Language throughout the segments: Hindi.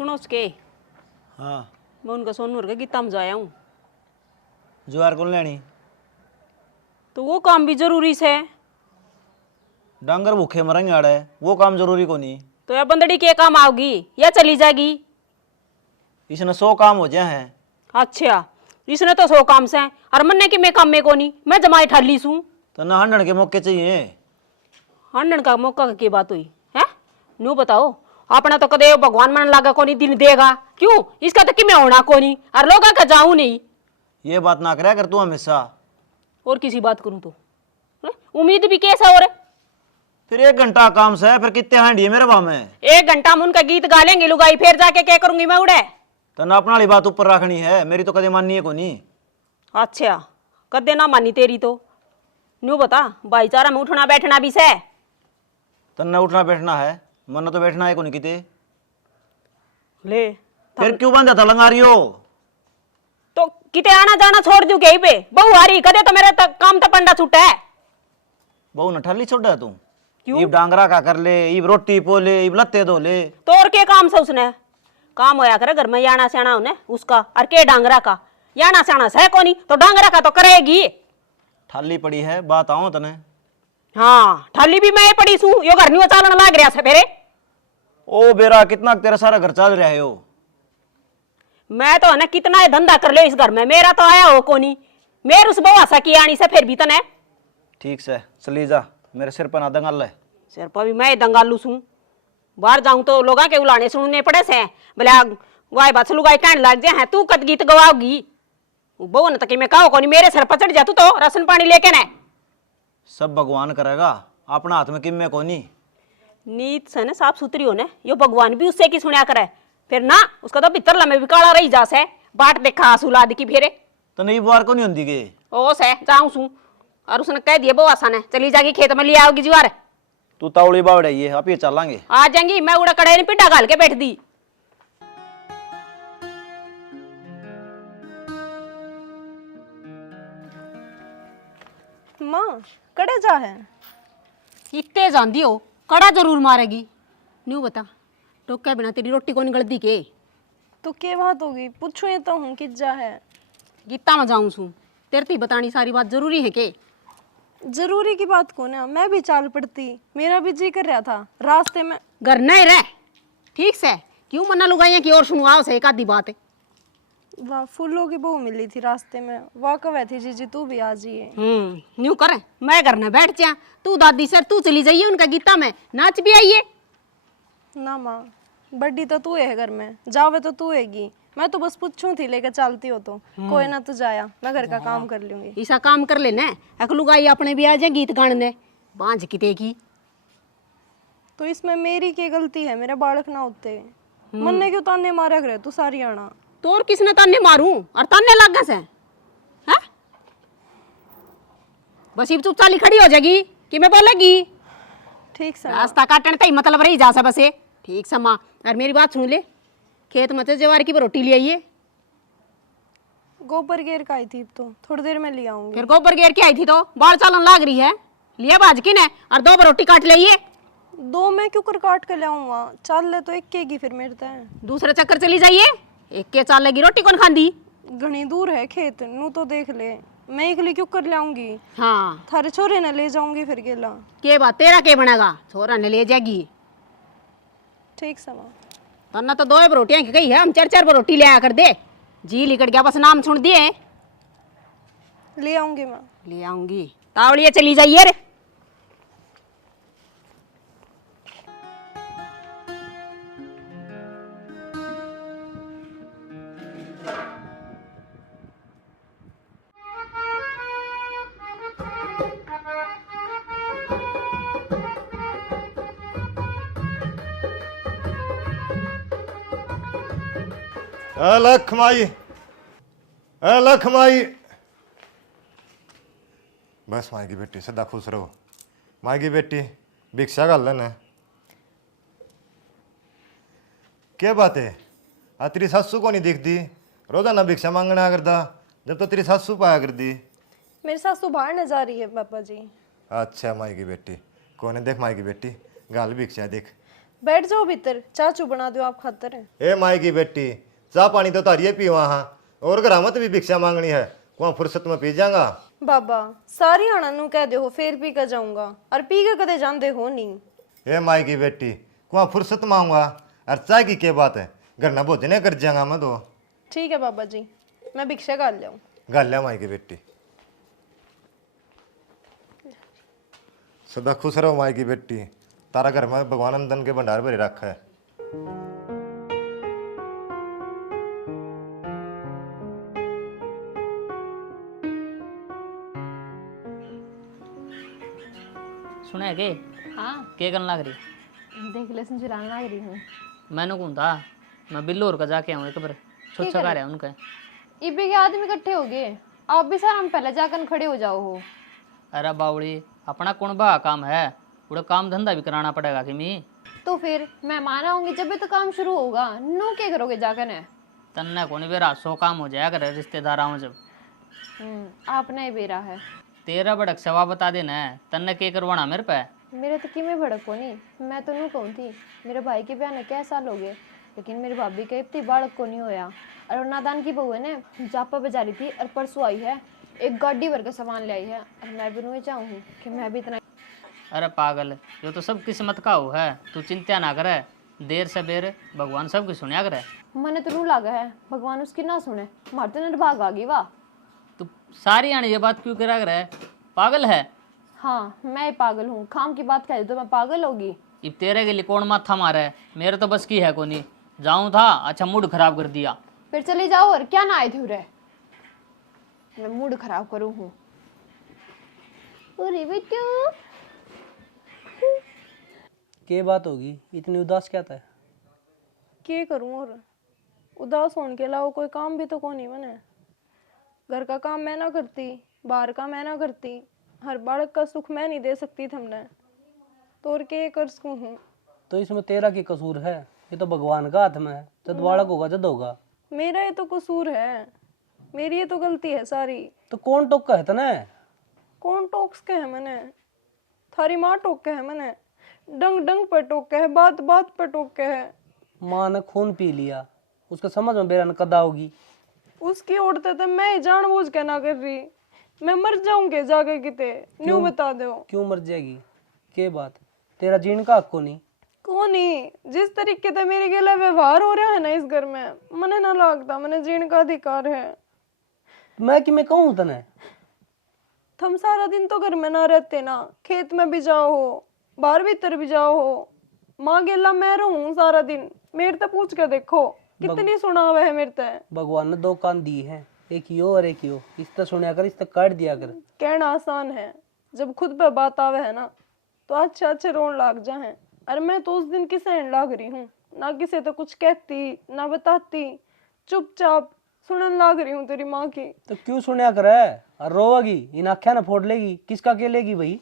सुनो उसके हाँ मैं उनका सोनू का गीता में जाया हूँ। ज्वार कौन लेनी? तो वो काम भी जरूरी से। डांगर भूखे मरेंगे आड़े, वो काम जरूरी को नहीं। तो यह बंदड़ी के काम आओगी या चली जाएगी? इसने 100 काम हो जाए हैं। अच्छा इसने तो 100 काम से और मन्ने की मैं काम में को नहीं, मैं जमाई ठाली सू। तो ना हंडन के मौके चाहिए। हंडन का मौका की बात हुई है? नू बताओ अपना तो कदे भगवान मन लागा कोनी दिन देगा क्यों? इसका तो कि मैं होना कोनी और लोग का जाऊं नहीं। ये बात ना करे कर तू हमेशा। और किसी बात करूं तो उम्मीद भी कैसा और फिर 1 घंटा काम से फिर कितने हांडी है मेरे बा में? 1 घंटा में उनका गीत गा लेंगे लुगाई, फिर जाके क्या करूंगी मैं उड़े? तो ना अपना वाली बात ऊपर रखनी है, मेरी तो कदे माननी है को नहीं। अच्छा कदे ना मानी तेरी तो। न्यू बता भाईचारा में उठना बैठना भी से। तन्ने उठना बैठना है, मन तो बैठना है को नहीं किते। ले फिर क्यों बंद था लंगा रही हो? तो किते आना जाना छोड़ दूं कहीं पे? बहु आ रही कदे तो मेरे काम तो पंडा छूटा है। बहु न ठल्ली छोड़ा तू? क्यों? ईब डांगरा का कर ले, ईब रोटी पोले, ईब लत्ते धो ले। तो और के काम से उसने काम होया करे घर में याना स्याना होने उसका और के डांगरा का याना स्याना है कोनी तो डांगरा का तो करेगी। ठाली पड़ी है बात आओ तने। हाँ ठाली भी मैं पड़ी सू यो घर नहीं चालन लाग रहा से फेरे। ओ बेरा कितना तेरा सारा घर चल रहा है हो? मैं तो है ना कितना धंधा कर ले इस घर में, मेरा तो आया हो कोनी। मेर उस बवासा की आनी से फिर भी तने ठीक से चली जा, मेरे सिर पर ना दंगाल है। सिर पर भी मैं दंगालू सू। बाहर जाऊं तो लोगा के उलाने सुनने पड़े से बोले वाई बात लुगाई कहने लग जाए तू कद गीत गवाओगी। बहु न तक मैं कहो कोनी मेरे सर पर चढ़ जा तू तो राशन पानी लेके न। सब भगवान करेगा, अपना हाथ में किम्मे को नहीं। नीत से न साफ सुथरी हो न यो भगवान भी उससे की सुनिया करे फिर ना उसका तो भीतर लमे भी काला रही जा से बाट देखा आंसू की फेरे। तो नहीं बार को नहीं होती के ओ से जाऊं सू और उसने कह दिया बवासा ने चली जागी खेत में ले आओगी ज्वार। तू तावड़ी बावड़े ये आप ये चलांगे आ जाएंगी मैं उड़ा कड़े पिड्डा गाल के बैठ दी। माँ कड़े जा है? इतने जानती हो कड़ा जरूर मारेगी। न्यू बता टोके बिना तेरी रोटी को निकलती के? तो के बात होगी पूछो ये तो हूँ कि जा है। गीता में जाऊं सू तेरे ती बतानी सारी बात जरूरी है के? जरूरी की बात को ना मैं भी चाल पड़ती, मेरा भी जी कर रहा था रास्ते में। घर नहीं रह ठीक से क्यों मना लुगाइया की और सुनवाओ से एक आधी बात है। वाह फूलों की बहू मिली थी रास्ते में, वाह कवे थी जीजी तू भी आ जाइए। न्यू कर मैं घर न बैठ जा तू दादी सर तू चली जाइए उनका गीता में नाच भी आइए। ना माँ बड्डी तो तू है घर में, जावे तो तू हैगी, मैं तो बस पूछूं थी लेकर चलती हो तो कोई ना तू जाया मैं घर का काम कर लूंगी। ऐसा काम कर लेना एक लुगाई अपने भी आ जाए गीत गाने बांझ किते की। तो इसमें मेरी क्या गलती है? मेरे बालक ना होते मन ने क्यों ताने मारा करे तू सारी आना। तो और किसने ताने मारूं और ताने लग गए से हैं? बस ये चुप चाली खड़ी हो जाएगी कि मैं बोलेगी। ठीक से रास्ता काटने तई मतलब रही जा सा बसे ठीक से माँ। और मेरी बात सुन ले खेत में जवार की रोटी ले आइए। गोबर घेर का आई थी तो थोड़ी देर में ले आऊंगी। फिर गोबर घेर के आई थी तो बाल चालन लाग रही है लिया बाज की ने और 2 रोटी काट लाइए। 2 मैं क्यों कर काट के लाऊंगा? चाल ले तो एक केगी फिर मेरे है। दूसरे चक्कर चली जाइए एक के चाल लेगी रोटी कौन खांदी? घनी दूर है खेत नू तो देख ले, मैं एक लिए क्यों कर लाऊंगी? हाँ थारे छोरे ने ले जाऊंगी फिर गेला। के बात तेरा के बनेगा छोरा ने ले जाएगी। ठीक समा वरना तो 2 रोटियां की गई है हम 4 रोटी ले आया कर दे। जी लिकट गया बस नाम सुन दिए ले आऊंगी मैं। ले आऊंगी तावड़िए चली जाइए रे। लख माई लख माई। बस माई की बेटी सदा खुश रहो। माई की बेटी भिक्षा कर लेना। क्या बात है आ तेरी सासू को नहीं दिखती? रोजाना भिक्षा मांगना करता जब तो तेरी सासू पाया कर दी। मेरी सासू बाहर न जा रही है पापा जी। अच्छा माई की बेटी कौन है? देख माई की बेटी गाल भिक्षा देख। बैठ जाओ भीतर, चाचू बना दो आप खातर है। ए माई की बेटी, चाह पानी तो तारिये पीवा हाँ, और ग्रामत भी भिक्षा मांगनी है, वहाँ फुर्सत में पी जाऊंगा। बाबा सारी आना नू कह दो फिर पी कर जाऊंगा, और पी के कदे जाते हो नहीं। ए माई की बेटी, वहाँ फुर्सत मांगूंगा, और चाय की क्या बात है, घर ना भोजन कर जाऊंगा मैं तो। ठीक है बाबा जी, मैं भिक्षा गाल लियाऊं। गाल लिया माई की बेटी। सदा खुश रहो माई की बेटी, तारा घर में भगवान अंदन के भंडार भरे रखा है। सुने के हाँ के करने लग रही? देख ले चुराने लग रही हूँ। मैंने कौन था, मैं बिल्लोर का जाके आऊँ एक बार, छोटा का रहा उनका। इबे के आदमी इकट्ठे हो गए, आप भी सर हम पहले जाकर खड़े हो जाओ हो। अरे बावड़ी, अपना कौन बा काम है, पूरा काम धंधा भी कराना पड़ेगा कि मी। तो फिर मेहमान आऊंगे जब भी तो काम शुरू होगा, नो क्या करोगे जाकर ने? तन्ने कौन बेरा 100 काम हो जाया करे रिश्तेदार आऊँ जब। आपने ही बेरा है। तेरा बड़क सवा बता देना है, तन्ने के करवाना मेरे पे। मेरे तो कि में भड़क को नहीं, मैं तो नू कहूँ थी मेरे भाई के ब्याह ने क्या साल हो गए, लेकिन मेरी भाभी के इतनी बालक को नहीं होया। और नादान की बहू है ने जापा बजा रही थी और परसों आई है, एक गाड़ी भर के सामान ले आई है, और मैं भी नहीं चाहूँ कि मैं भी इतना। अरे पागल, ये तो सब किस्मत का हो है, तू चिंता ना करे, देर से बेर भगवान सबकी सुनिया करे। मैंने तो नू लागा है भगवान उसकी ना सुने, मारते तो निर्भाग आ गई वाह। तू सारी आने ये बात क्यों करा करे, पागल है? हाँ मैं पागल हूँ, खाम की बात कह तो मैं पागल होगी। अब तेरे के लिए कौन माथा मारे, मेरे तो बस की है कोनी। जाऊं था, अच्छा मूड खराब कर दिया। फिर चले जाओ, और क्या ना आए थे उरे, मैं मूड खराब करूँ हूँ। अरे बेटू के बात होगी, इतनी उदास क्या था? क्या करूं, और उदास होने के अलावा कोई काम भी तो कौन नहीं बने। घर का काम मैं ना करती, बाहर का मैं ना करती, हर बालक का सुख मैं नहीं दे सकती थमने, तो और क्या कर सकूं हूँ। तो इसमें तेरा की कसूर है, ये तो भगवान का हाथ में है, जब बालक होगा जद होगा। मेरा ये तो कसूर है, मेरी ये तो गलती है सारी। तो कौन टोका है तने? कौन टोक्स के है मैंने? थारी माँ टोक के है मैंने, डंग डंग पर टोक के है, बात बात पर टोक के है। माँ ने खून पी लिया, उसके समझ में बेरा कदा होगी। उसकी उड़ते थे, मैं ही जानबूझ के ना कर रही, मैं मर जाऊंगे जाके किते, न्यू बता दो। क्यों मर जाएगी? के बात, तेरा जीण का हक को नहीं? कौन ही, जिस तरीके से मेरे गला व्यवहार हो रहा है ना इस घर में, मने ना लगता मैंने जीने का अधिकार है। मैं कि मैं कहूँ तने? तुम सारा दिन तो घर में ना रहते ना, खेत में भी जाओ हो, बाहर भीतर भी जाओ हो, माँ गेला मैं रहूं सारा दिन। मेरे से पूछ के देखो कितनी सुना हुआ है मेरे से। भगवान ने 2 कान दिए हैं, एक यो और एक यो, इससे सुनिया कर, इससे काट दिया कर। कहना आसान है, जब खुद पे बात आवे है ना तो अच्छे अच्छे रोन लाग जाए। अरे मैं तो उस दिन की सहन लाग रही हूँ, ना किसी तो कुछ कहती ना बताती, चुपचाप सुनन लाग रही हूँ तेरी माँ की। तो क्यों सुनिया कर है? और रोवेगी, इन आख्या ना फोड़ लेगी, किसका के लेगी भाई?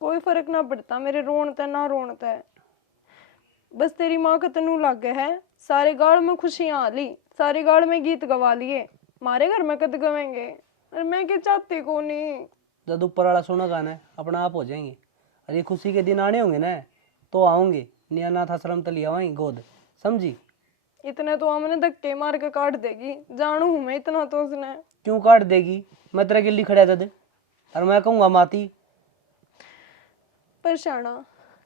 कोई फर्क ना पड़ता मेरे रोनते ना रोनते, बस तेरी माँ का तनू लग गया है। सारे गाड़ में खुशियां आ ली, सारे गाड़ में गीत गवा लिए, मारे घर में कद गवेंगे। अरे मैं क्या चाहती को नहीं। जब ऊपर वाला सुना गाना अपना आप हो जाएंगे, और ये खुशी के दिन आने होंगे ना, तो आऊंगे निया नाथ आश्रम तली आवाएंगे गोद, समझी? इतने तो हमने धक्के मार के काट देगी, जानू हूं मैं इतना तो उसने। क्यों काट देगी? मैं तेरे गिल्ली खड़ा था, और मैं कहूँगा माती। पर शाना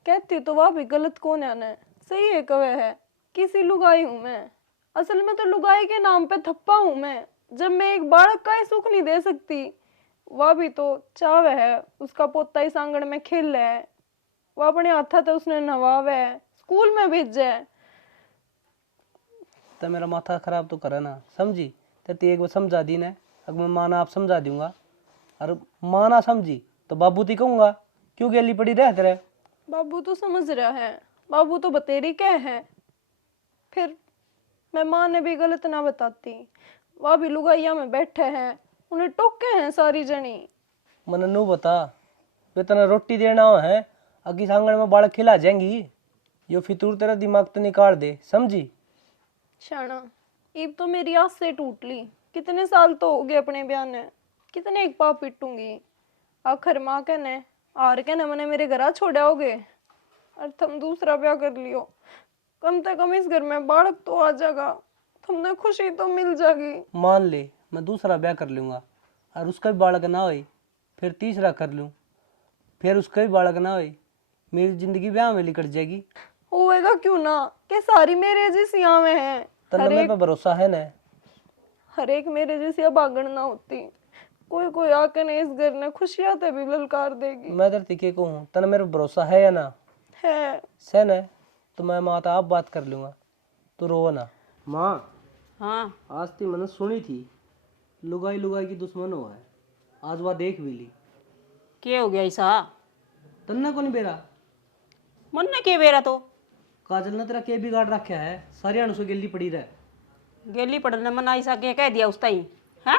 कहती तो वह भी गलत कौन है ना, सही है कवे है, किसी लुगाई हूं मैं, असल में तो लुगाई के नाम पे थप्पा हूं मैं। जब मैं एक बालक का ही सुख नहीं दे सकती, वह भी तो चावे है उसका पोता इस आंगन में खेल है, वो अपने हाथा तो उसने नवावे है, स्कूल में भेजे। तो मेरा माथा खराब तो करे ना, समझी? तो एक बार समझा दी ना, अगर मैं माना आप समझा दूंगा, और माना समझी तो बाबू ती कहूँगा क्यों गेली पड़ी रह तेरे। बाबू तो समझ रहा है, बाबू तो बतेरी क्या है, फिर मैं माँ ने भी गलत ना बताती, वह भी लुगाइया में बैठे हैं, उन्हें टोके हैं सारी जनी। मन नू बता, वे तना रोटी देना है, अगी सांगण में बालक खिला जाएंगी, यो फितूर तेरा दिमाग तो निकाल दे, समझी? शाना ईब तो मेरी आस से टूट ली, कितने साल तो हो गए अपने बयान ने, कितने एक पाप पिटूंगी। आखिर माँ कहने आर कहने मैंने मेरे घर छोड़ाओगे, और तुम दूसरा ब्याह कर लियो, कम से कम इस घर में बालक तो आ जाएगा, तुमने खुशी तो मिल जाएगी। मान ले मैं दूसरा ब्याह कर लूँगा और उसका भी बालक ना होई, फिर तीसरा कर लूँ, फिर उसका भी बालक ना होई, मेरी जिंदगी ब्याह में कट जाएगी। होएगा क्यों ना, के सारी मेरे जैसी यहाँ में है। तन्ने मेरे पे भरोसा है ना? हर एक मेरे जैसी अभागन ना होती, कोई कोई आके ने इस घर ने खुशियां ते भी ललकार देगी। मैं तेरे तिके को हूँ, तन्ने मेरे पे भरोसा है या ना? है। सहन है तो मैं माता आप बात कर लूँगा, तू रो ना। माँ हाँ आज ती मैंने सुनी थी लुगाई लुगाई की दुश्मन हो है, आज वह देख भी ली। क्या हो गया ऐसा? तन्ना को नहीं बेरा मन ने के बेरा तो काजल ने तेरा के बिगाड़ रखा है, सारी अणु से गिल्ली पड़ी रहे। गेली पड़ने मन ऐसा के कह दिया उस ताई है,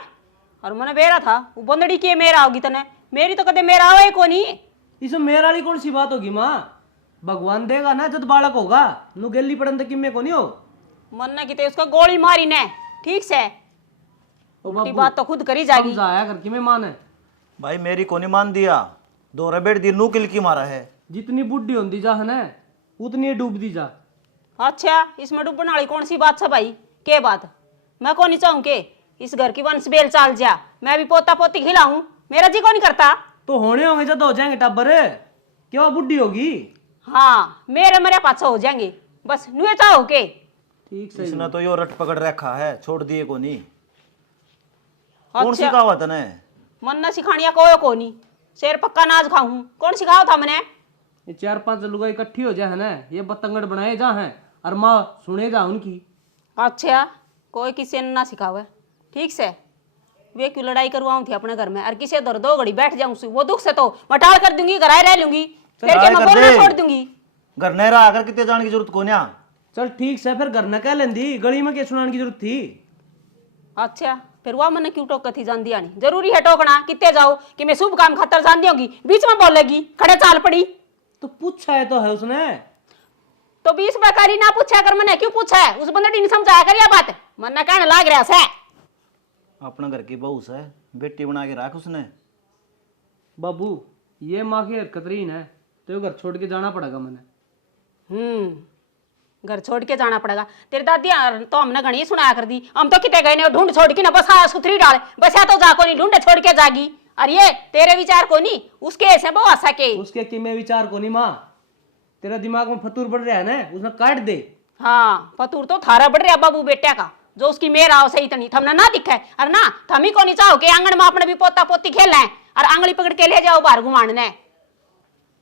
और मन बेरा था वो बंदड़ी के मेरा होगी तने, मेरी तो कदे मेरा आवे को नहीं। इसमें मेरे वाली कौन सी बात होगी माँ? भगवान देगा ना जब बालक होगा, नु गिल्ली पड़न तो किम्मे को नहीं हो। मन ने किते उसका गोली मारी ने, ठीक से उल्टी बात तो खुद करी जाएगी। समझाया कर कि मैं माने भाई मेरी को नहीं मान दिया, दो रबेड़ दी नू किलकी मारा है। जितनी बुढ़ी होती जा है ना उतनी डूब दी जा। अच्छा इसमें डूबने वाली कौन सी बात है भाई? के बात मैं को नहीं चाहूँ के इस घर की वंश बेल चाल जा, मैं भी पोता पोती खिलाऊं, मेरा जी को नहीं करता। तो होने होंगे जब हो जाएंगे टब्बर, क्या वो बुढ़ी होगी? हाँ मेरे मरे पाछा हो जाएंगे, बस नुए चाहो के। ठीक सही। इसने तो यो रट पकड़ रखा है, छोड़ दिए को नहीं। कौन अच्छा सिखावा तने? मन न सिखानिया को नहीं, शेर पक्का नाज खाऊं, कौन सिखाओ था मैंने? ये 4-5 लुगाई इकट्ठी हो जाए है ना, ये बतंगड़ बनाए जा हैं और माँ सुने जा उनकी। अच्छा कोई किसी ने ना सिखावे, ठीक से वे क्यों लड़ाई करवाऊं थी अपने घर में, और किसी दर दो घड़ी बैठ जाऊं वो दुख से तो मटाल कर दूंगी, घर आए रह लूंगी, फिर क्या मैं बोलना छोड़ दूंगी। घर नहीं रहा अगर कितने जाने की जरूरत को न्या। चल ठीक से फिर घर न कह लेंदी, गली में क्या सुनाने की जरूरत थी? अच्छा फिर वह मैंने क्यों टोक थी जान दिया नहीं, जरूरी है टोकना, कितने जाओ कि मैं शुभ काम खातर जान दियोगी, बीच में बोलेगी खड़े चाल पड़ी। तो पूछा है तो है उसने, तो 20 बेकारी ना पूछा कर, मैंने क्यों पूछा है? उस बंदे ने समझाया कर यह बात, मन ना कहने लाग रहा से। अपना घर की बहू से बेटी बना के रख उसने। बाबू ये माँ की हरकतरीन है, तो घर छोड़ के जाना पड़ेगा मैंने। घर छोड़ के जाना पड़ेगा। तेरी दादी तो हमने घनी सुनाया कर दी, हम तो कितने गए ने ढूंढ छोड़ के ना, बस सुथरी डाल बस तो जा को नहीं ढूंढे छोड़ के जागी। और ये तेरे विचार को नहीं, उसके ऐसे बहुत आशा के उसके कि मैं विचार को नहीं माँ, तेरा दिमाग में फतूर बढ़ रहा है ना, उसने काट दे। हाँ फतूर तो थारा बढ़ रहा बाबू बेटा का, जो उसकी मेरा हो सही तनी थमने ना दिखा है, और ना थमी को नहीं चाहो कि आंगन में अपने भी पोता पोती खेल है और आंगली पकड़ के ले जाओ बाहर घुमाने।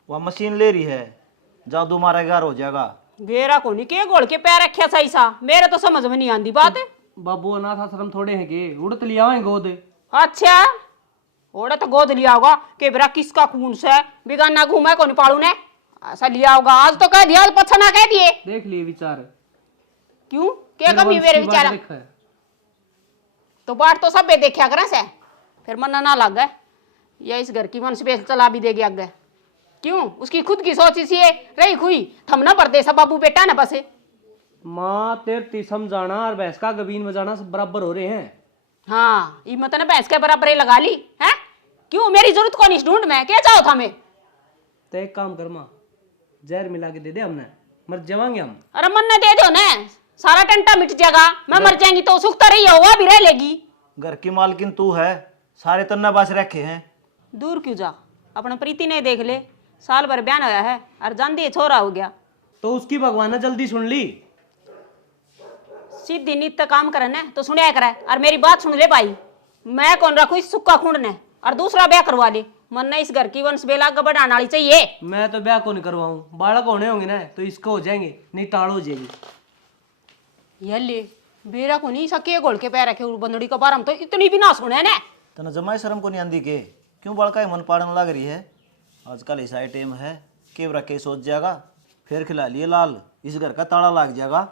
वह मशीन ले रही है, जादू मारा घर हो जाएगा। बेरा को नहीं के गोल के पैर रखे सही सा, मेरे तो समझ में नहीं आती बात। बाबू अनाथ आश्रम थोड़े हैं के उड़त लिया हुआ है गोद। अच्छा ओड़ा तो गोद लिया होगा कि बेरा किसका खून से बिगाना घूमा को नहीं पालू ने, ऐसा लिया होगा। आज तो कह दिया, पछा ना कह दिए। देख लिए विचार क्यों क्या कमी मेरे विचार? तो बात तो सब देखा करें से, फिर मन ना लग गए या इस घर की वंश बेल चला भी देगी आगे। क्यों उसकी खुद की सोच इसी है रही खुई, थमना पड़ते सब बाबू बेटा ना बसे। माँ तेरे समझाना और भैंस का गबीन में जाना सब बराबर हो रहे हैं। हाँ इमत ने भैंस के बराबर लगा ली है, क्यों मेरी जरूरत कौन इस ढूंढ में, क्या चाहो था मैं? तो एक काम कर माँ, जहर मिला के दे दे, हमने मर जावांगे हम। अरे मन ने दे दो ना, सारा टंटा मिट जाएगा, मैं मर जाएंगी तो सुख तो रही होगा भी रह लेगी। घर की मालकिन तू है, सारे तन्ना बास रखे हैं। दूर क्यों जा, अपने प्रीति ने देख ले, साल भर बयान होया है और जानदी छोरा हो गया। तो उसकी भगवान ने जल्दी सुन ली, सीधी नित्य काम करे ने तो सुनिया करे, और मेरी बात सुन ले भाई, मैं कौन रखू इस सुक्का खूंड ने और दूसरा ब्याह करवा ले। मन ने इस घर की वंश बेला आगे बढ़ाने वाली चाहिए। मैं तो ब्याह को नहीं करवाऊं, बालक होने होंगे ना तो इसको हो जाएंगे, नहीं टाल हो जाएगी। ये ले बेरा को नहीं सके गोल के पैर रखे बंदड़ी का बारम तो इतनी भी ना सुने ने। तना जमाई शर्म को नहीं आंदी के, क्यों बड़का मन पाड़न लग रही है? आजकल ऐसा टाइम है के रखे सोच जाएगा, फिर खिला लिए लाल, इस घर का ताला लग जाएगा।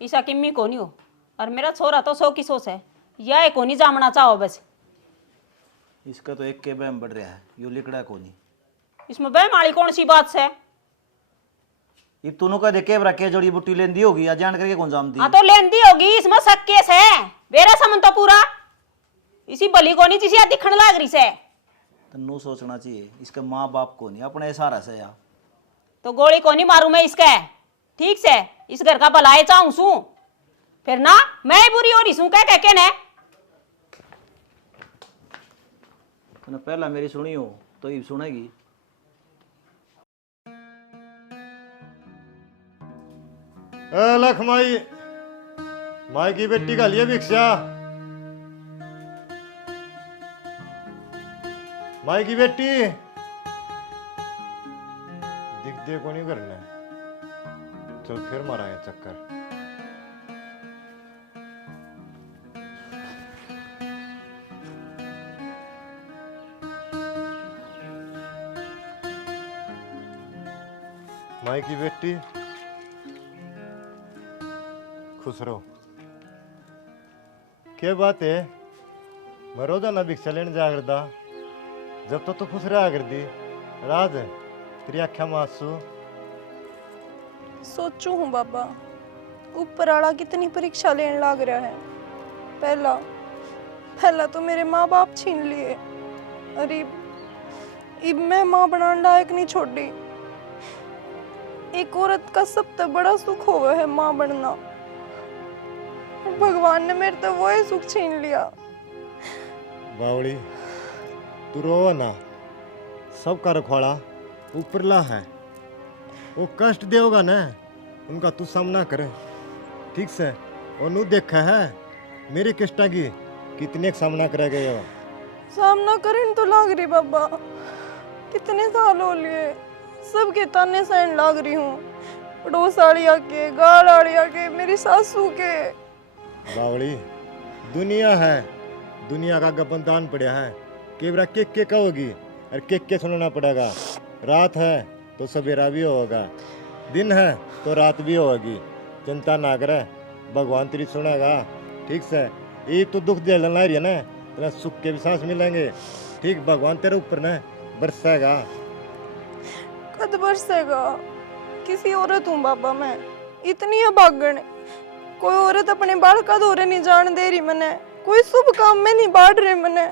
ईसा किम्मी को नहीं हो, और मेरा छोरा तो सौ की सोच है, यह को नहीं जामना चाहो बस। इसका तो एक के बहम बढ़ रहा है, यू लिकड़ा को नहीं। इसमें बहमाली कौन सी बात से? ये तूनों का देखे रखे जड़ी बूटी लेंदी होगी या जान करके कौन जाम दी? हाँ तो लेंदी होगी, इसमें शक केस है, बेरा समन तो पूरा इसी बली को नहीं जिसे दिखने लाग रही से। तन्नू सोचना चाहिए, इसके माँ बाप को नहीं, अपने सारा से या। तो गोली को नहीं मारू मैं इसके, ठीक से इस घर का भलाए चाहूं सू, फिर ना मैं ही बुरी हो रही सू कह के ने। तूने पहला मेरी सुनी हो तो ये सुनेगी। लखमाई, माई की बेटी का लिए भिक्षा, माई की बेटी दिख दे को नहीं करना। चल फिर मारांगे चक्कर। माई की बेटी खुश रहो। क्या बात है, मैं रोजाना भिक्षा लेने जा करता, जब तो खुश रहा करती, राज तेरी आख्या मासू। सोचू हूँ बाबा, ऊपर वाला कितनी परीक्षा लेने लग रहा है। पहला तो मेरे माँ बाप छीन लिए, अरे इब मैं माँ बनाने लायक नहीं छोड़ी। एक औरत का सबसे बड़ा सुख होगा है माँ बनना, भगवान ने मेरे तो वो ही सुख छीन लिया। बावड़ी तू रो ना, सबका रखवाड़ा ऊपरला है, वो कष्ट देगा ना उनका तू सामना करे, ठीक से। और नू देखा है मेरे कष्टा की कितने सामना करे गए हो। सामना करने तो लाग रही बाबा, कितने साल हो लिए सबके ताने सहन लाग रही हूँ, पड़ोस आड़िया के, गाल आड़िया के, मेरी सासू के। बावड़ी दुनिया है, दुनिया का गबंदान पड़ा है, केवरा के कहोगी और के सुनना पड़ेगा। रात है तो सवेरा भी होगा, दिन है तो रात भी होगी। चिंता ना करे, भगवान तेरी सुनेगा, ठीक से। ये तो दुख दे लना रही है ना, तेरा सुख के भी सांस मिलेंगे, ठीक। भगवान तेरे ऊपर ना बरसेगा। कद बरसेगा? किसी औरत हूँ बाबा मैं, इतनी अभागन। कोई औरत अपने बाल का दौरे नहीं जान दे रही मने, कोई शुभ काम में नहीं बांट रहे मने।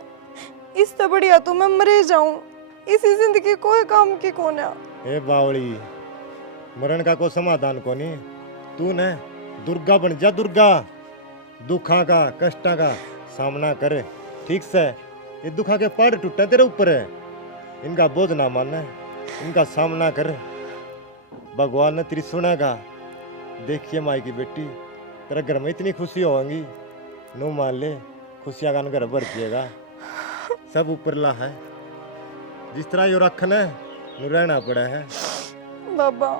इससे बढ़िया तो मैं मरे जाऊं, इसी जिंदगी कोई काम की कोना। ए बावड़ी, मरण का कोई समाधान को नहीं, तू न दुर्गा बन जा, दुर्गा। दुखा का कष्टा का सामना करे, ठीक से। ये दुखा के पहाड़ टूटा तेरे ऊपर है, इनका बोझ ना मानना, इनका सामना कर, भगवान ने तेरी सुनेगा। देखिए माई की बेटी, तेरा घर में इतनी खुशी होगी, नो मान ले खुशियां का घर भर दिएगा। सब ऊपर ला है, जिस तरह यो रखना नु रहना पड़ा है। बाबा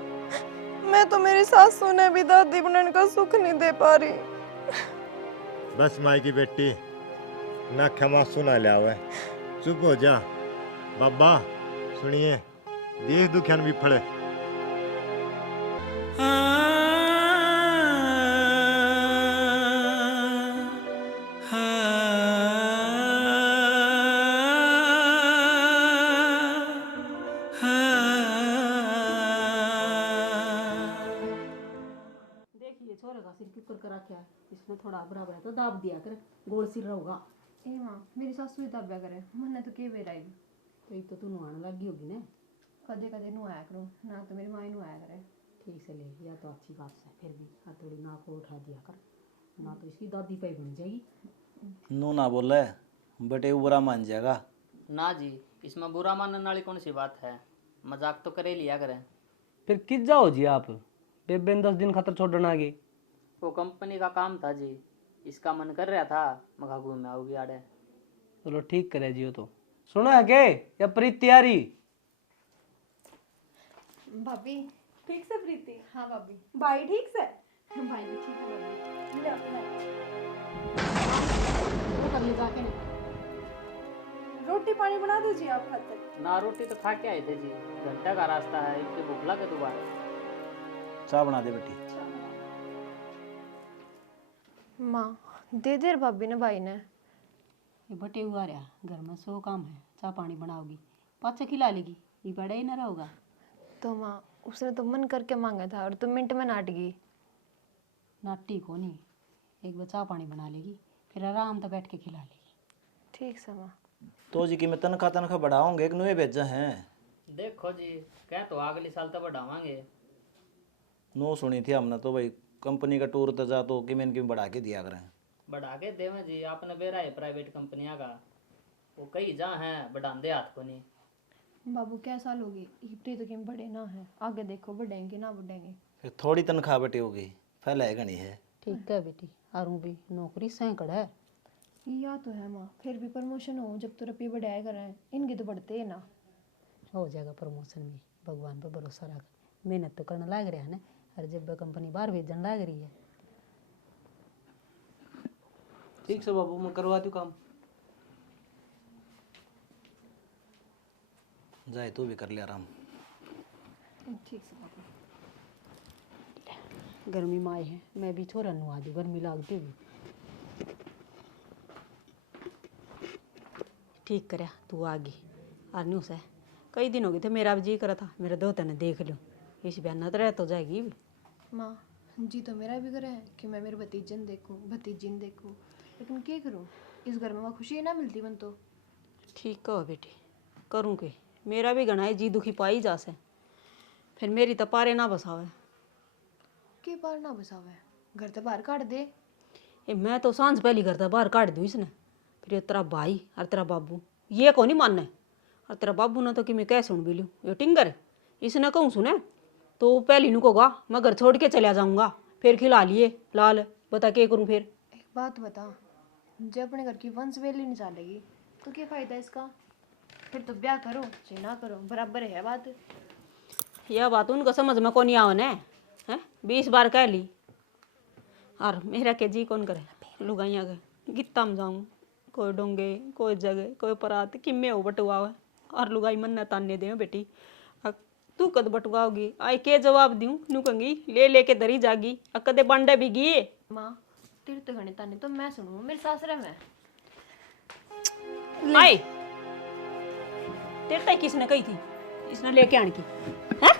मैं तो मेरी सासू ने भी दादी बनने का सुख नहीं दे पा रही। बस माई की बेटी, ना क्षमा सुना लिया हुआ, चुप हो जा। बाबा सुनिए, देख दुखियान भी फड़े। देखिए छोरे का सिर क्यों कर रखा है, इसने थोड़ा बराबर है तो दाब दिया कर, गोल सिर रहोगा। ए माँ मेरी सासू ही तब करे, मैंने तो के बेराई तो एक तो तू नुआने लगी होगी ना, कदे कदे नुआया करूँ ना, तो मेरी माँ ही नुआया करे। ठीक से ले लिया तो अच्छी बात है, फिर भी हथौड़ी नाक को उठा दिया कर, ना तो इसकी दादी पे बन जाएगी। नू ना बोले बटे वो बुरा मान जाएगा। ना जी, इसमें बुरा मानने वाली कौन सी बात है, मजाक तो करे लिया करें। फिर किस जाओ जी आप, बेबेन 10 दिन खातर छोड़ना आगे। वो कंपनी का काम था जी, इसका मन कर रहा था मगा घूम आओगी आड़े। चलो ठीक करे जियो। तो सुनो है के या प्रीत तैयारी? भाभी ठीक से प्रीति? हाँ भाभी। भाई ठीक से? भाई भी ठीक है भाभी। ले अपना। वो कर ले जाके ना, रोटी पानी बना दीजिए आप खाते। ना रोटी तो खा के आए थे जी, घंटा का रास्ता है, इतनी भूख लगे दोबारा। चाय बना दे बेटी। माँ दे दे भाभी ने भाई ने। ये बटे हुआ रहा घर में, सो काम है, चाय पानी बनाओगी पाचा खिला लेगी, ये बड़ा ही ना रहोगा। तो माँ उसने तो मन करके मांगा था और तुम मिनट में नाट गई। नाटी को नहीं, एक बार चाय पानी बना लेगी, फिर आराम से बैठ के खिला लेगी। ठीक है माँ। तो जी की मैं तनख्वाह बढ़ाऊंगे, एक नुए भेजा हैं, देखो जी, कह तो अगले साल तक बढ़ावांगे। नो सुनी थी हमने तो भाई, कंपनी का टूर तो जा तो कि मैंने क्यों बढ़ा के दिया करें। बढ़ा के देवे जी, आपने बेरा है प्राइवेट कंपनियां का, वो कई जहाँ हैं बढ़ाते हाथ को नहीं। बाबू क्या साल होगी, इतने तो किम बड़े ना है, आगे देखो बढ़ेंगे ना बढ़ेंगे। फिर थोड़ी तनख्वाह बेटी होगी, फैला है घनी है। ठीक है बेटी, आरू भी नौकरी सैकड़ है। या तो है माँ, फिर भी प्रमोशन हो जब तो रुपये बढ़ाया कर रहे हैं, इनके तो बढ़ते हैं ना। हो जाएगा प्रमोशन भी, भगवान पे भरोसा रख। मेहनत तो करने लाग रहा है ना, और जब कंपनी बाहर भेजने लाग रही है। ठीक से बाबू, मैं करवा दूँ काम। जाए तू भी कर ले आराम। ठीक से बाबू। गर्मी में आए हैं, मैं भी छोरा नुआ दूँ, गर्मी लागती हुई। ठीक करया तू आ गई। आनू से कई दिन हो गए थे, मेरा भी जी करा था मेरे दोस्त ने देख लो, इस बहना तो रह तो जाएगी भी। माँ जी तो मेरा भी करे है कि मैं मेरे भतीजन देखूँ भतीजिन देखूँ, लेकिन क्या करूँ, इस घर में वह खुशी ना मिलती मन तो। ठीक कहो बेटी, करूँ के मेरा भी घना है जी दुखी पाई जा से, फिर मेरी तो पारे ना बसावे। के पार ना बसावे, घर तो बाहर काट दे। ए मैं तो सांझ पहली घर था बाहर काट दूँ इसने, फिर ये तेरा भाई और तेरा बाबू ये को नहीं मानना, और तेरा बाबू ना तो कि मैं कैसे सुन भी लूँ, ये टिंगर इसने कहूँ सुने तो पहली नु कोगा मैं घर छोड़ के चला जाऊँगा, फिर खिला लिए लाल, बता क्या करूँ फिर। एक बात बता, जब अपने घर की वंश वेली नहीं चलेगी तो क्या फायदा इसका, फिर तो ब्याह करो चाहे ना करो बराबर है बात। यह बात उनको समझ में कौन आवन है 20 बार कह ली, और मेरा के जी कौन करे, लुगाइया के गित्ता में जाऊँ, कोई डोंगे कोई जगह कोई परात कि मैं हो बटुआ है, और लुगाई मन न ताने दे बेटी। तू कद बटुआओगी, आई के जवाब दूँ नू कहूँगी ले लेके दरी जागी, कदे बांडे भी गई। माँ तेरे तो घने ताने तो मैं सुनूँ, मेरे सासरे में आई तेरे तक किसने कही थी इसने लेके आने की है?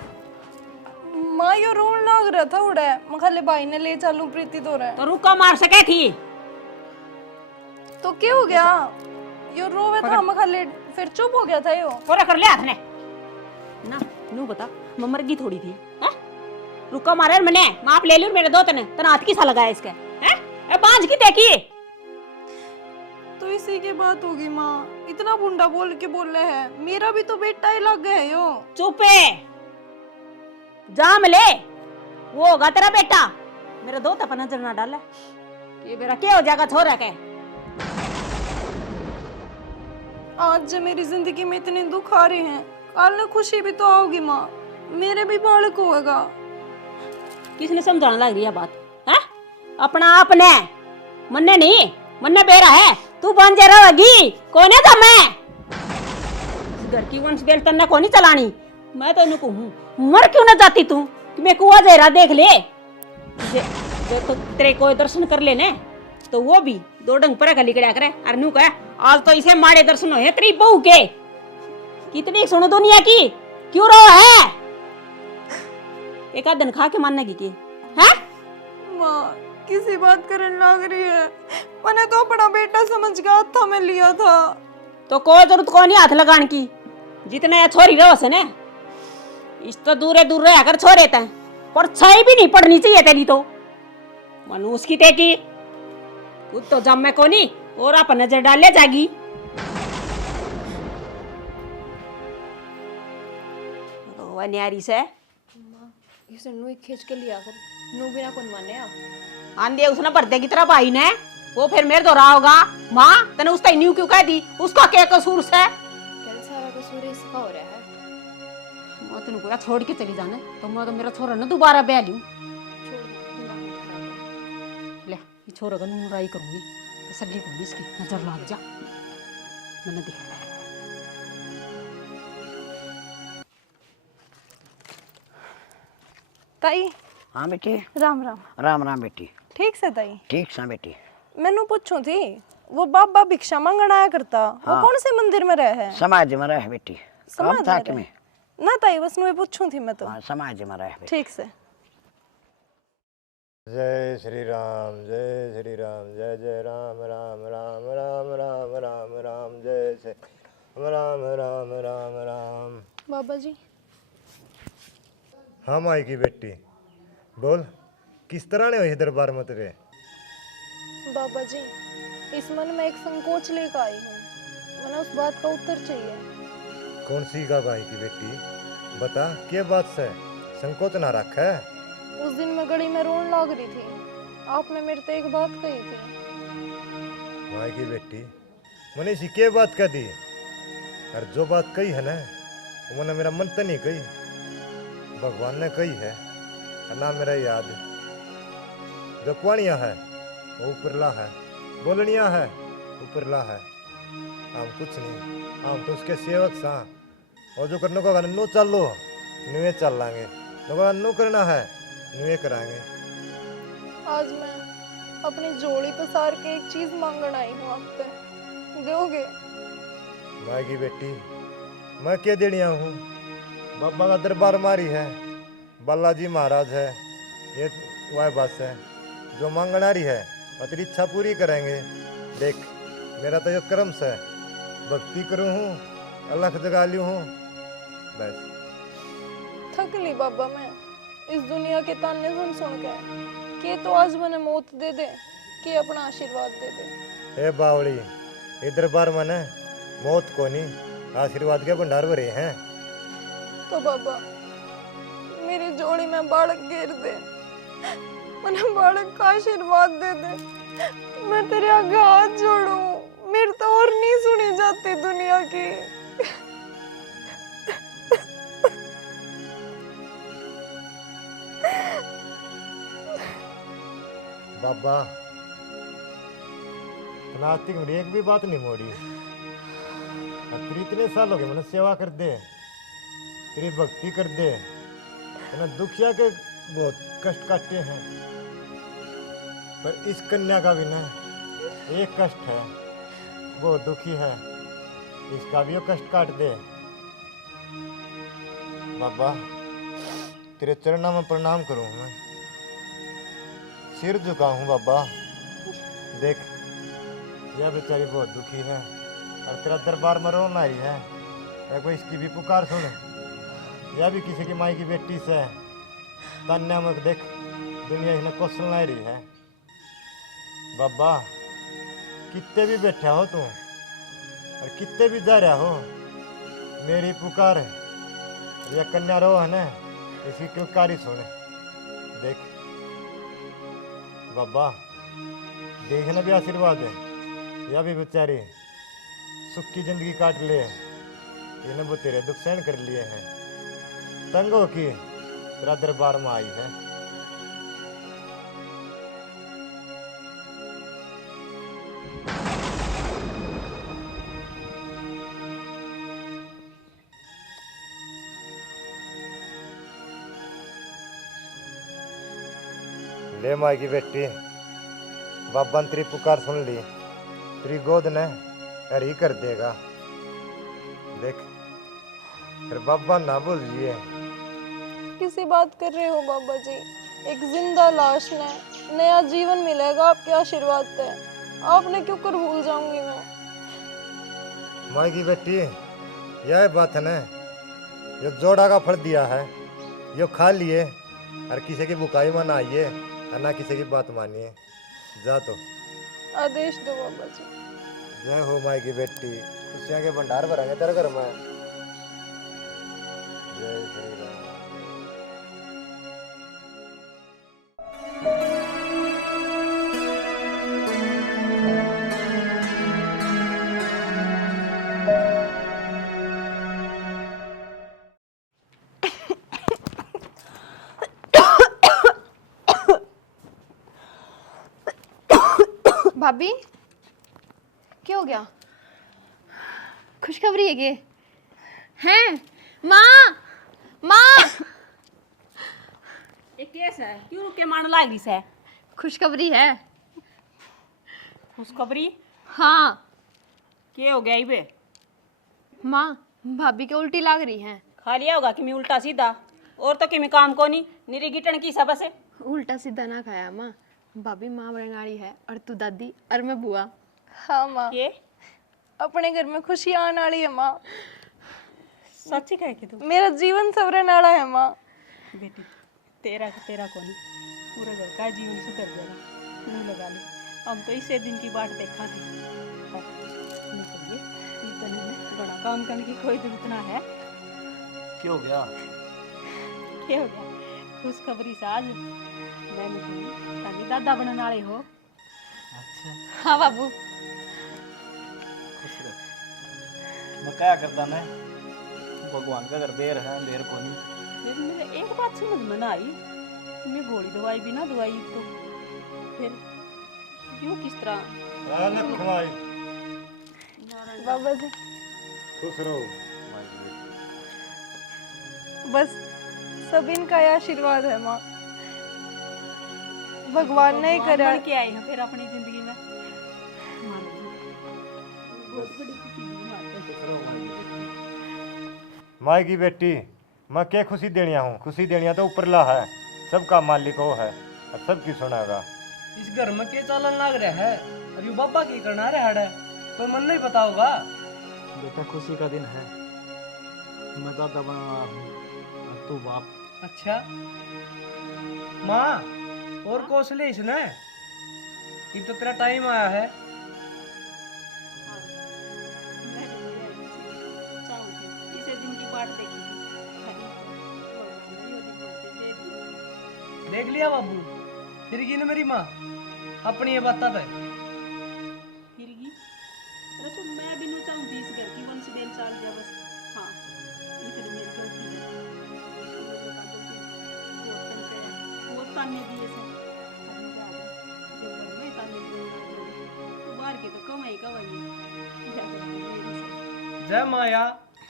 माँ यो रोन लग रहा था उड़ा, मैं खाली भाई ने ले चलूं प्रीति तो रहा है। तो रुका मार सके थी तो क्या हो गया, यो रोवे था मैं खाली, फिर चुप हो गया था यो। पूरा कर लिया हाथ ने ना, नू बता मैं मर गई थोड़ी थी है? रुका मारे मैंने माप ले लूं मेरे दो तने तना हाथ किसा लगाया इसके हैं? ए बांझ की देखी तो इसी की बात होगी माँ, इतना बुंडा बोल के बोल रहे हैं, मेरा भी तो बेटा ही लग गया है यो। चुपे जाम ले, वो होगा तेरा बेटा, मेरा दो तपा नजर ना डाले, ये मेरा क्या हो जाएगा छोरा के। आज जब मेरी जिंदगी में इतने दुख आ रहे हैं, कल ने खुशी भी तो आओगी माँ, मेरे भी बालक होगा। किसने समझाने लग रही है बात है? अपना आपने मन्ने नहीं, मन्ने बेरा है तू बन जा रहेगी कौन है था मैं, इस घर की वंश बेल तन्ने को नहीं चलानी। मैं तो इनको हूँ, मर क्यों ना जाती तू कि मैं कुआ जहरा देख ले, तो तेरे कोई दर्शन कर लेने तो वो भी दो डंग पर गली कड़ा करे, और नू कहे आज तो इसे माड़े दर्शन हो तेरी बहू के, कितनी सुनो दुनिया की क्यों रो है, एक आध दिन खा के मानने की है? माँ किसी बात करने लग रही है, मैंने तो अपना बेटा समझ के हाथ में लिया था। तो कोई जरूरत को नहीं हाथ लगाने की, जितने छोरी रहो से ने इस तो दूर रह कर छोरे तय पर छाई भी नहीं पड़नी चाहिए तेरी तो मनुष्य की ते की खुद तो जम में को नहीं और आप नजर डाले जागी। वो न्यारी से माँ इसे नू ही खींच के लिया कर, नू बिना कौन माने आ। आंधे उसने भरते की तरह भाई ने वो फिर मेरे दोहरा होगा, माँ तने उसका न्यू क्यों कह दी, उसका क्या कसूर से? कल सारा कसूर इसका हो रहा है। मैं तेन पूरा छोड़ के चली जाने तो मैं तो मेरा छोरा ना दोबारा ब्याह लूं, छोड़ दो, दिमाग मत खराब कर। ले ये छोरा का नुराई करूंगी तसल्ली करूंगी, इसकी नजर लग जा मैंने देख। ताई हाँ बेटी। राम राम। राम राम बेटी। ठीक से ताई। ठीक सा बेटी। मैनू पूछू थी, वो बाबा भिक्षा मांगण आया करता, हाँ। वो कौन से मंदिर में रहे है? समाज में रहे बेटी। समाज काम था में कि रहे? मैं? ना ताई बस नु पूछू थी मैं तो। हाँ समाज में रहे बेटी। ठीक से। जय श्री राम जय श्री राम, जय जय राम राम राम राम राम राम राम, जय श्री राम राम राम राम राम। बाबा जी हाँ माई की बेटी बोल, किस तरह ने हुई दरबार में तेरे? बाबा जी, इस मन में एक संकोच लेकर आई हूँ, मैंने उस बात का उत्तर चाहिए। कौन सी गा भाई की बेटी, बता क्या बात से संकोच ना रखा है? उस दिन मैं गड़ी में रोन लाग रही थी, आपने मेरे से एक बात कही थी। भाई की बेटी मैंने इसी क्या बात कह दी? और जो बात कही है ना वो मैंने मेरा मन तो नहीं कही, भगवान ने कही है। और ना मेरा याद जो कुआनिया है वो ऊपरला है, बोलनिया है ऊपरला है। हम कुछ नहीं, हम तो उसके सेवक सा। और जो करने को नो चल लो नुए चल लांगे, नो करना है नुए कराएंगे। आज मैं अपनी जोड़ी पसार के एक चीज मांगने आई हूँ आपसे, दोगे? माँ की बेटी मैं क्या देनिया हूँ? बाबा का दरबार मारी है, बालाजी महाराज है, ये वह बस है जो मांगना रही है और तेरी इच्छा पूरी करेंगे। देख मेरा तो ये कर्म से भक्ति करूँ हूँ, अलख जगा ली हूँ बस। थक ली बाबा मैं इस दुनिया के ताने सुन के, कि तो आज मैंने मौत दे दे कि अपना आशीर्वाद दे दे। हे बावड़ी, ये दरबार में न मौत को नहीं आशीर्वाद के भंडार भरे हैं। तो बाबा मेरी जोड़ी में बालक गिर दे, मैंने बालक का आशीर्वाद दे दे, मैं तेरे आगे हाथ जोड़ू, मेरी तो और नहीं सुनी जाती दुनिया की। बाबा नास्तिक मेरी एक भी बात नहीं मोड़ी। और तेरी इतने साल हो गए मैंने सेवा कर दे, तेरी भक्ति कर दे, मैंने दुखिया के बहुत कष्ट काटे हैं, पर इस कन्या का भी ना एक कष्ट है, वो दुखी है, इसका भी वो कष्ट काट दे। बाबा तेरे चरणों में प्रणाम करूं मैं, सिर झुका हूँ बाबा। देख यह बेचारी बहुत दुखी है और तेरा दरबार में रोना आई है, देखो इसकी भी पुकार सुन। यह भी किसी की माई की बेटी से तन्या में देख दुनिया इसने क्वेश्चन ला रही है। बाबा कितने भी बैठा हो तू और कितने भी जा रहा हो, मेरी पुकार यह कन्या रो है ना, इसकी पुकार ही सुन। देख बाबा देखना भी आशीर्वाद है, या भी बेचारी सुख की जिंदगी काट ले, इन्हें वो तेरे दुख सहन कर लिए हैं, तंगों की तेरा दरबार में आई है। ले माई की बेटी, बाबा ने तेरी पुकार सुन ली, तेरी गोद ने हरी कर देगा। देख फिर बाबा ना भूलिए। किसी बात कर रहे हो बाबा जी? एक जिंदा लाश ने नया जीवन मिलेगा आपके आशीर्वाद से, आपने क्यों कर भूल जाऊंगी मैं? माई की बेटी यह बात है ना, जो जोड़ा का फल दिया है यो खा लिए, और किसी की बुकाई में ना आइए और ना किसी की बात मानिए। जा तो आदेश दो बाबा जी। जय हो माई की बेटी, खुशियां के भंडार भरेंगे तेरे घर में। जय श्री राम। भाभी क्या हो गया? खुशखबरी है ये? हैं माँ, माँ ये केस है क्यों के मान लाग रही है? खुशखबरी है। खुशखबरी? हाँ क्या हो गया इबे? माँ भाभी के उल्टी लाग रही हैं। खा लिया होगा कि मैं उल्टा सीधा, और तो कि मैं काम को नहीं निरी गिटन की सब से। उल्टा सीधा ना खाया माँ, भाभी माँ बरंगाड़ी है और तू दादी और मैं बुआ। हाँ माँ, ये अपने घर में खुशी आने वाली है माँ। सच्ची कह के तू मेरा जीवन सवरने वाला है माँ। बेटी तेरा कौन पूरे घर का जीवन सुधर जाएगा। मुंह लगा ले, हम तो इसे दिन की बाट देखा थी। निकलिए, इतने में बड़ा काम करने की कोई जरूरत ना है। क्यों गया? क्या हो गया? खुशखबरी से आज मैं निकली ताकि दादा बनने वाले हो। अच्छा, हाँ बाबू। खुश रह। मैं क्या करता मैं, भगवान का घर देर है, देर को नहीं। फिर मेरे एक बात समझ में ना आई, मैं गोली दवाई भी ना दवाई तो फिर यूँ किस तरह? लक्ष्माई बाबा जी खुश रहो। बस सब इनका ही आशीर्वाद है माँ। भगवान ने ही करा। बन के आए हैं फिर अपनी जिंदगी में। बहुत बड़ी खुशी की बात है। माई की बेटी, मैं क्या खुशी देनिया हूँ? खुशी देनिया तो ऊपरला है, सबका मालिक वो है और सबकी सुनागा। इस घर में क्या चालन लाग रहा है? अरे बाबा की करना रहा है, कोई मन नहीं पता होगा। बेटा खुशी का दिन है, मैं दादा बन रहा हूँ और तू बाप। अच्छा माँ, और कौशले इसने, ये तो तेरा टाइम आया है। मैं भी वही आई थी, चाहूंगी इसे दिन की बाट देखी थी। भगवान ने यो दिन बोलते दे दिया। देख लिया बाबू, फिर की ना मेरी माँ अपनी ये बात है। फिर की अरे तो मैं भी नहीं चाहूंगी इस घर की वंश बेल चाल जा बस। हाँ इतनी मेरी गलती है। वो ताने दिए सब में ताने दिए बाहर के तो कमाई जय माया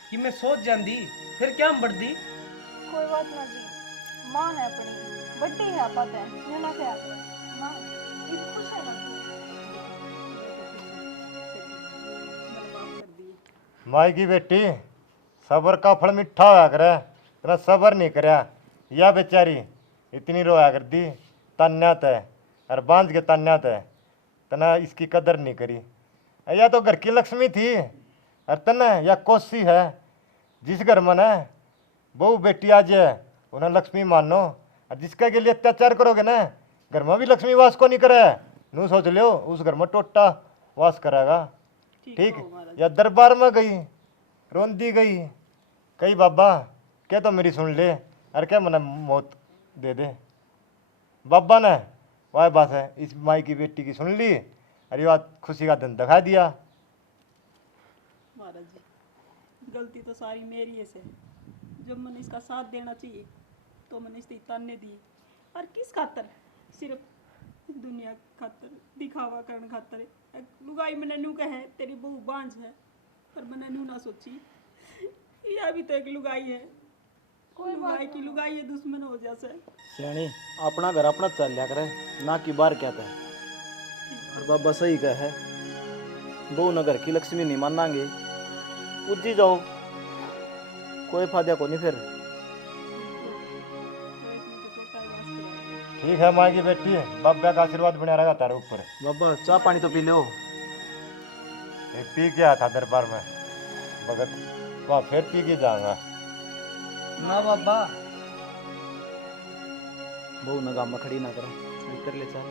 कि मैं सोच जाती फिर क्या हम बढ़ती। कोई बात ना जी, माँ है अपनी, बड्डी है पता है, ये ना ख्याल रहे। माँ ये खुश है ना माई की बेटी, सबर का फल मिठा होया करे, तेरा सबर नहीं करया, या बेचारी इतनी रोया कर दी तन्यात है और बांध के तन्यात है, तना इसकी कदर नहीं करी। या तो घर की लक्ष्मी थी और तना या कोसी है, जिस घर में ना बहू बेटी आज है उन्हें लक्ष्मी मानो, और जिसके के लिए अत्याचार करोगे ना घर में भी लक्ष्मी वास को नहीं करे, नू सोच लो उस घर में टोटा वास करेगा। ठीक, या दरबार में गई रोंदी गई, कई बाबा क्या तो मेरी सुन ले, अरे क्या मना मौत दे दे। बाबा ने वह बात है इस माई की बेटी की सुन ली, अरे बात खुशी का दिन दिखा दिया। महाराज जी गलती तो सारी मेरी है से, जब मैंने इसका साथ देना चाहिए तो मैंने इसकी ताने दी, और किस खातर? सिर्फ दुनिया खातर, दिखावा करने खातर। लुगाई मैंने नू कहे तेरी बहू बांझ है, पर मैंने नू ना सोची यह भी तो एक लुगाई है। लुगाई की लुगाई है दुश्मन हो जैसे। सियाणी अपना घर अपना चल लिया करे, ना कि बाहर क्या है। और बाबा सही कह है, दो नगर की लक्ष्मी नहीं मानांगे उज्जी जाओ, कोई फायदा को नहीं फिर। ठीक है माई की बेटी, बाबा का आशीर्वाद बना रहेगा तारे ऊपर। बाबा चाय पानी तो पी लो। ये पी के आया था दरबार में भगत, वहाँ फिर पी के जाऊंगा ना बाबा बहू नगाम में खड़ी ना करे, भीतर ले चाय।